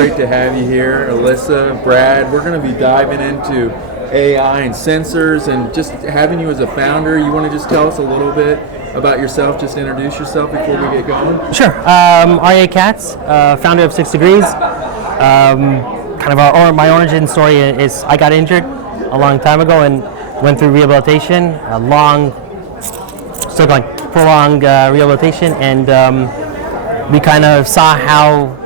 great to have you here. Alyssa, Brad, we're going to be diving into AI and sensors and just having you as a founder. You want to just tell us a little bit about yourself, just introduce yourself before we get going? Sure. Aryeh Katz, founder of 6Degrees. My origin story is I got injured a long time ago and went through rehabilitation, prolonged rehabilitation, and we kind of saw how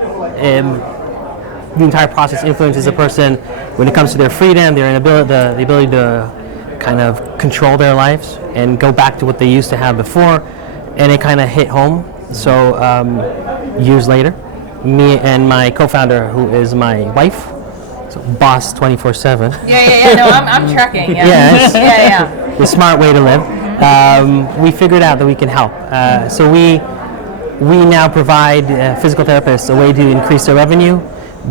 the entire process influences a person when it comes to their freedom, the ability to kind of control their lives and go back to what they used to have before, and it kind of hit home. So years later, me and my co-founder, who is my wife, so boss 24/7. Yeah. No, I'm tracking. Yeah. The smart way to live. We figured out that we can help. So we now provide physical therapists a way to increase their revenue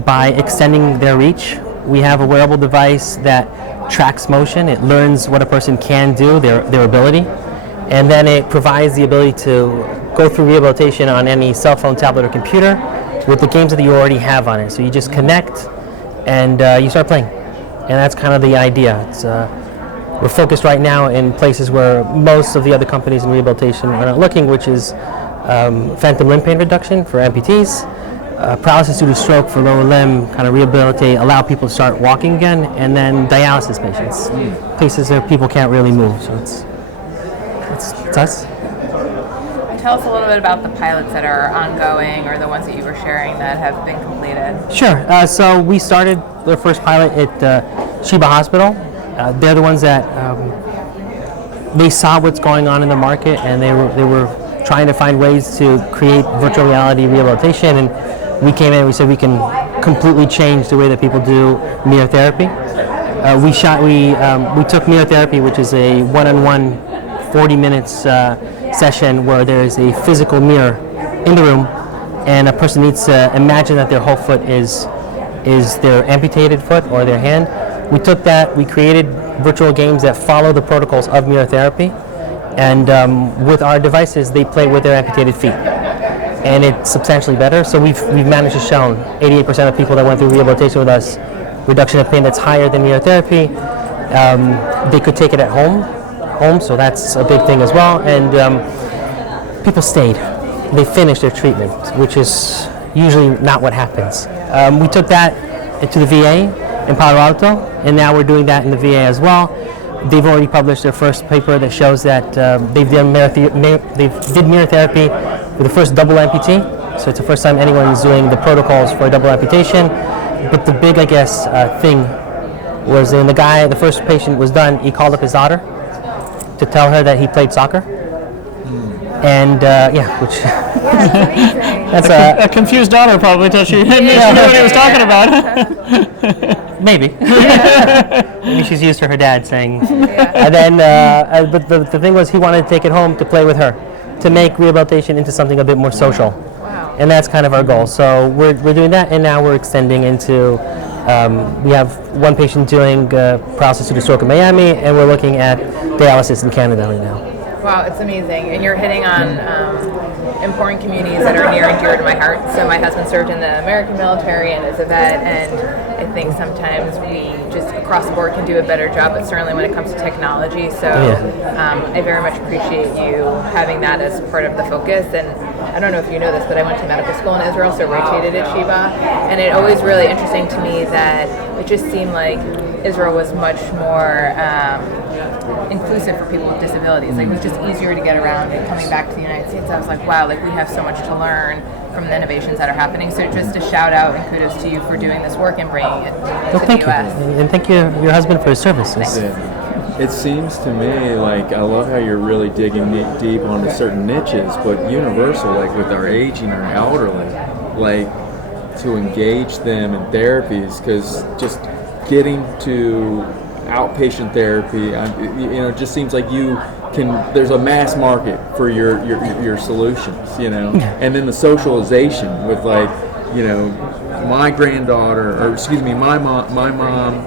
by extending their reach. We have a wearable device that tracks motion. It learns what a person can do, their ability, and then it provides the ability to go through rehabilitation on any cell phone, tablet, or computer with the games that you already have on it. So you just connect and you start playing, and that's kind of the idea. We're focused right now in places where most of the other companies in rehabilitation are not looking, which is phantom limb pain reduction for amputees, paralysis due to stroke for lower limb, kind of rehabilitate, allow people to start walking again, and then dialysis patients, places where people can't really move. So it's us. Tell us a little bit about the pilots that are ongoing or the ones that you were sharing that have been completed. Sure. So we started the first pilot at Sheba Hospital. They're the ones that they saw what's going on in the market, and they were trying to find ways to create virtual reality rehabilitation, and we came in and we said we can completely change the way that people do mirror therapy. We took mirror therapy, which is a one-on-one 40 minutes session where there is a physical mirror in the room, and a person needs to imagine that their whole foot is their amputated foot or their hand. We took that, we created virtual games that follow the protocols of mirror therapy, and with our devices, they play with their amputated feet, and it's substantially better. So we've managed to show 88% of people that went through rehabilitation with us, reduction of pain that's higher than mirror therapy. They could take it at home, so that's a big thing as well. And people stayed. They finished their treatment, which is usually not what happens. We took that to the VA in Palo Alto, and now we're doing that in the VA as well. They've already published their first paper that shows that they did mirror therapy with the first double amputee. So it's the first time anyone's doing the protocols for a double amputation. But the big, thing was when the first patient was done, he called up his daughter to tell her that he played soccer. And which That's that's A confused daughter probably until she knew what he was talking about. maybe. Maybe she's used to her dad saying. And then, but the thing was, he wanted to take it home to play with her, to make rehabilitation into something a bit more social. Wow. And that's kind of our goal. So we're doing that, and now we're extending into. We have one patient doing paralysis due to stroke in Miami, and we're looking at dialysis in Canada right now. Wow, it's amazing. And you're hitting on important communities that are near and dear to my heart. So my husband served in the American military and is a vet, and I think sometimes we just across the board can do a better job, but certainly when it comes to technology. So I very much appreciate you having that as part of the focus. And I don't know if you know this, but I went to medical school in Israel, so rotated at Sheba, and it always really interesting to me that it just seemed like Israel was much more inclusive for people with disabilities. Like, it was just easier to get around, and coming back to the United States, I was like, wow, like we have so much to learn from the innovations that are happening. So just a shout out and kudos to you for doing this work and bringing it to the U.S. And thank you, your husband, for his services. It seems to me like I love how you're really digging deep onto certain niches, but universal, like with our aging or elderly, like to engage them in therapies, because just getting to outpatient therapy, it just seems like there's a mass market for your solutions, and then the socialization with my granddaughter, or excuse me, my mom,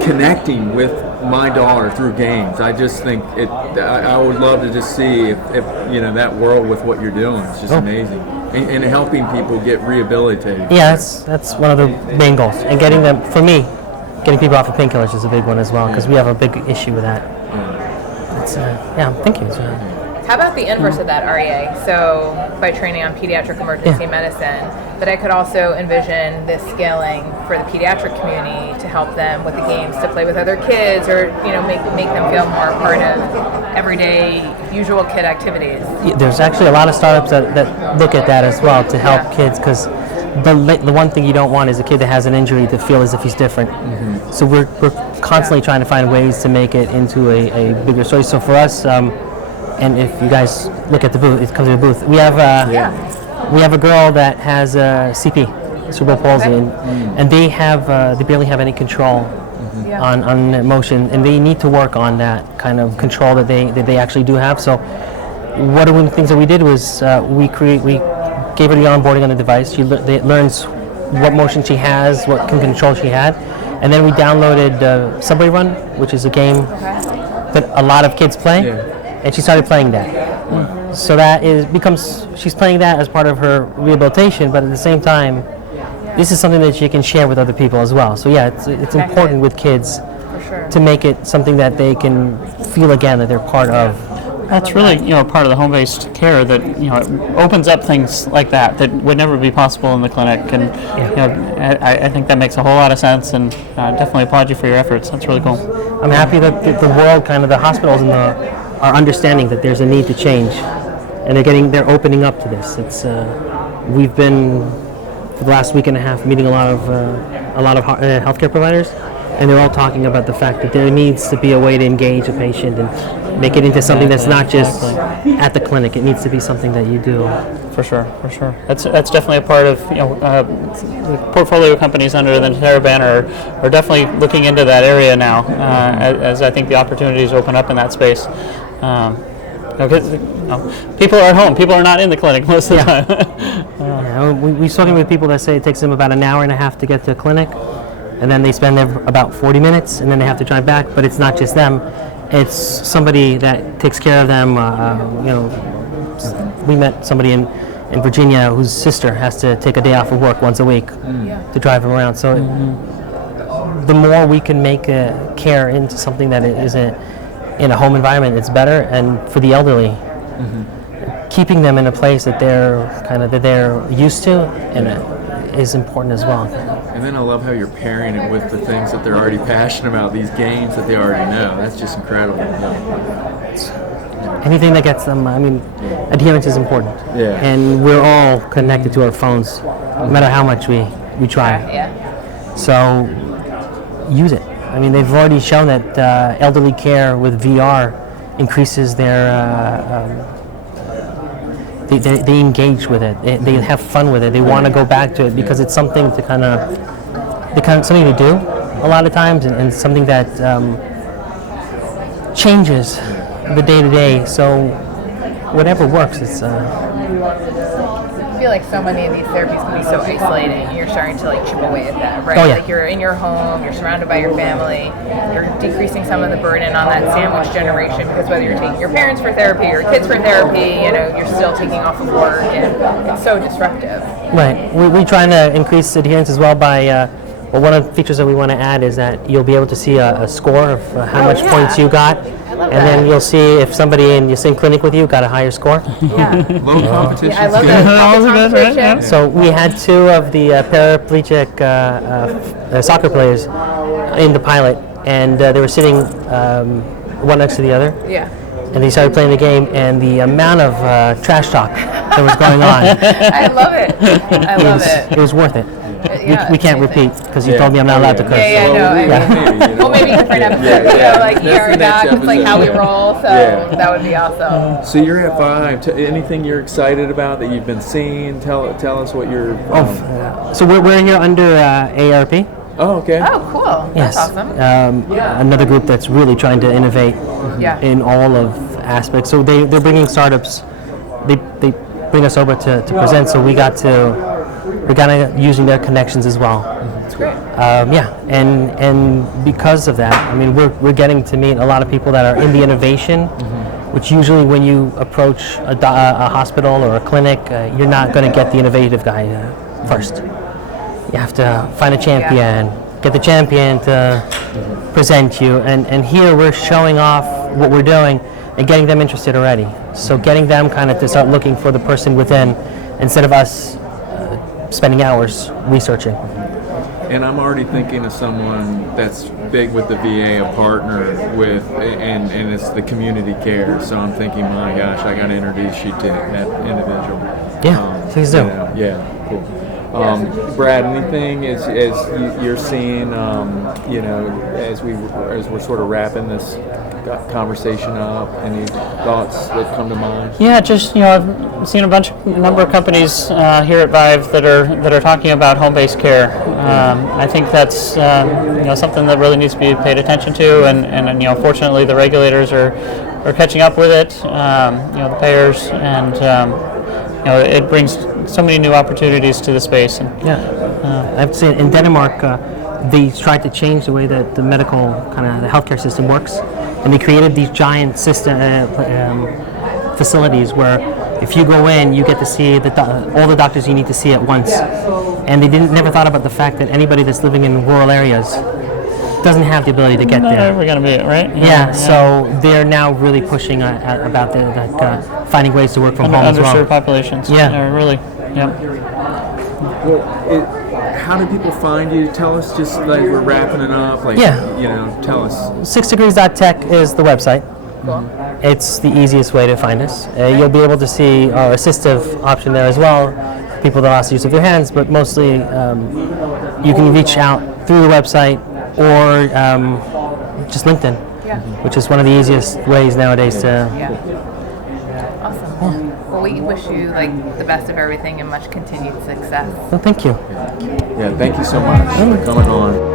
connecting with my daughter through games. I just think I would love to just see if that world with what you're doing. It's just amazing. and helping people get rehabilitated. Yeah, that's one of the main goals. And getting them, for me, getting people off of painkillers is a big one as well, because we have a big issue with that. It's, thank you. How about the inverse of that, Aryeh? So by training on pediatric emergency medicine, but I could also envision this scaling for the pediatric community to help them with the games to play with other kids, or make them feel more a part of everyday usual kid activities. There's actually a lot of startups that look at that as well to help kids, because the one thing you don't want is a kid that has an injury to feel as if he's different. So we're constantly trying to find ways to make it into a bigger story. So for us, and if you guys look at the booth, it comes to the booth. We have a girl that has CP, cerebral palsy, and they barely have any control on emotion, and they need to work on that kind of control that they actually do have. So one of the things that we did was we gave her the onboarding on the device. She learns what motion she has, what control she had, and then we downloaded Subway Run, which is a game that a lot of kids play, and she started playing that. So she's playing that as part of her rehabilitation, but at the same time, this is something that she can share with other people as well. So it's important with kids to make it something that they can feel again that they're part of. That's really, part of the home-based care that, it opens up things like that would never be possible in the clinic. And, I think that makes a whole lot of sense, and definitely applaud you for your efforts. That's really cool. I'm happy that the world, kind of the hospitals are understanding that there's a need to change, and they're opening up to this. It's we've been for the last week and a half meeting a lot of healthcare providers, and they're all talking about the fact that there needs to be a way to engage a patient and make it into something that's not just at the clinic. It needs to be something that you do. For sure. That's definitely a part of the portfolio companies under the Natera banner are definitely looking into that area now, as I think the opportunities open up in that space. People are at home. People are not in the clinic most of the time. We're talking with people that say it takes them about an hour and a half to get to a clinic, and then they spend there about 40 minutes, and then they have to drive back. But it's not just them. It's somebody that takes care of them. We met somebody in Virginia whose sister has to take a day off of work once a week to drive them around. So the more we can make care into something that is in a home environment, it's better. And for the elderly, keeping them in a place that they're used to is important as well. And then I love how you're pairing it with the things that they're already passionate about, these games that they already know. That's just incredible. Anything that gets them, adherence is important. Yeah. And we're all connected to our phones, no matter how much we try. So use it. They've already shown that elderly care with VR increases their they engage with it. They have fun with it. They want to go back to it because it's something to something to do a lot of times, and something that changes the day to day. So whatever works, it's. I feel like so many of these therapies can be so isolating, and you're starting to chip away at that, right? Oh, yeah. Like you're in your home, you're surrounded by your family, you're decreasing some of the burden on that sandwich generation, because whether you're taking your parents for therapy or kids for therapy, you're still taking off of work, and it's so disruptive. Right. We're trying to increase adherence as well by, one of the features that we want to add is that you'll be able to see a score of how much points you got. And then you'll see if somebody in the same clinic with you got a higher score. Low competition. I love that. So we had two of the paraplegic soccer players in the pilot, and they were sitting one next to the other. Yeah. And they started playing the game, and the amount of trash talk that was going on. I love it. It was worth it. We can't repeat because you told me I'm not allowed to curse. Maybe different episodes. You're not. It's like how we roll. So that would be awesome. So you're at 5. Anything you're excited about that you've been seeing? Tell us what you're. So we're here under ARP. Oh, okay. Oh, cool. Yes. That's awesome. Another group that's really trying to innovate in all of aspects. So they're bringing startups. They bring us over to present. So we're kind of using their connections as well. That's great. And because of that, we're getting to meet a lot of people that are in the innovation which usually when you approach a hospital or a clinic, you're not going to get the innovative guy first. You have to find a champion, get the champion to present you, and here we're showing off what we're doing and getting them interested already. So getting them kind of to start looking for the person within instead of us spending hours researching. And I'm already thinking of someone that's big with the VA, a partner with, and it's the community care. So I'm thinking, my gosh, I got to introduce you to that individual. Yeah, please do. Yeah, cool. Brad, anything as you're seeing, as we're sort of wrapping this conversation up, any thoughts that come to mind? Yeah, just I've seen number of companies here at Vive that are talking about home-based care. I think that's something that really needs to be paid attention to, and fortunately the regulators are catching up with it. The payers, and it brings so many new opportunities to the space. And I've seen in Denmark they tried to change the way that the medical the healthcare system works. And they created these giant facilities where if you go in, you get to see all the doctors you need to see at once. And they never thought about the fact that anybody that's living in rural areas doesn't have the ability to get there. Not ever going to be it, right? Yeah, so they're now really pushing about finding ways to work from home as well. Underserved populations. Yeah. Really. Yeah. Well, how do people find you? Tell us, just like we're wrapping it up. Tell us. 6degrees.tech is the website. Cool. It's the easiest way to find us. You'll be able to see our assistive option there as well. People that lost use of their hands, but mostly you can reach out through the website or just LinkedIn, which is one of the easiest ways nowadays to. Yeah. Awesome. Well, we wish you the best of everything and much continued success. Well, thank you. Yeah, thank you so much for coming on.